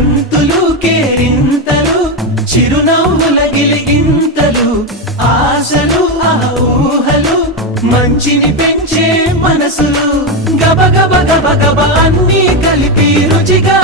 గంతులు కేరింతలు చిరునవ్వుల గిలిగింతలు ఆశలు ఆ ఊహలు మంచిని పెంచే మనసులు గబ గబ గబ గబ అన్నీ కలిపి రుచిగా